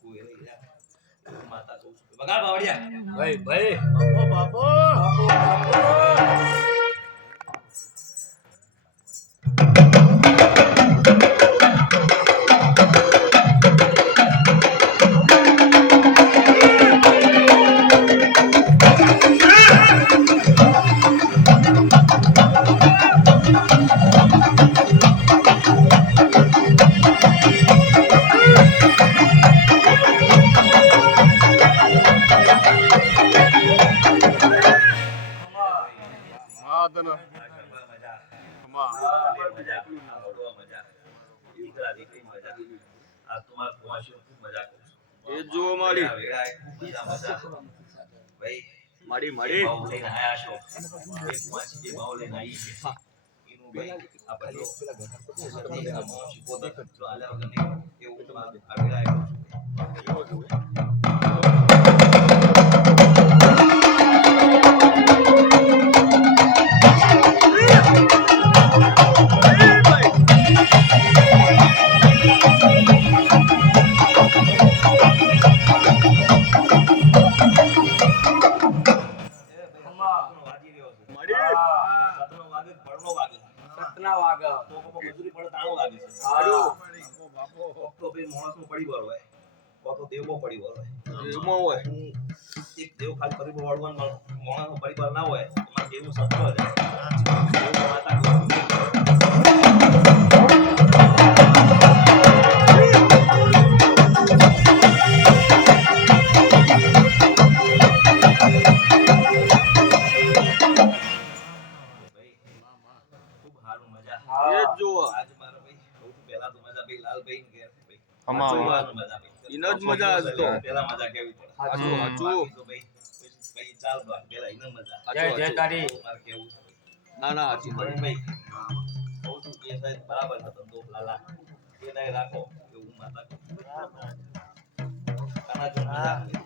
કોઈ રહી રહ્યા. એવું માતા કહું છું. બગાડ બાવળિયા. ભાઈ ભાઈ બાપો બાપો હા છું. એ જુઓ મારી. મારી મારી ભાવ સતના વાગે. તો પણ મજૂરી પડે તાણું વાગે છે. સારું. તો બે માણસનું હોય કોક તો દેવો પડીવાર હોય એમાં હોય. હું એક દેવ ખાલી પરિવાર વાળવાનો માણસનો પરિવાર ના હોય તો મારે દેવનું સત્વ જાય લાલભાઈ ઘેર ભાઈ. ઈનો જ મજા આજ તો. મજા કેવી પડે? હાચું, હાચું. ભાઈ. ભાઈ ચાલ બા પહેલા ઈને મજા. જય જય તારી. કેવું ના ના હાચી ભાઈ ભાઈ કહું કે સાહેબ બરાબર હતો તો લાલા. એ રાખો એવું માતા કહું. જો મજા.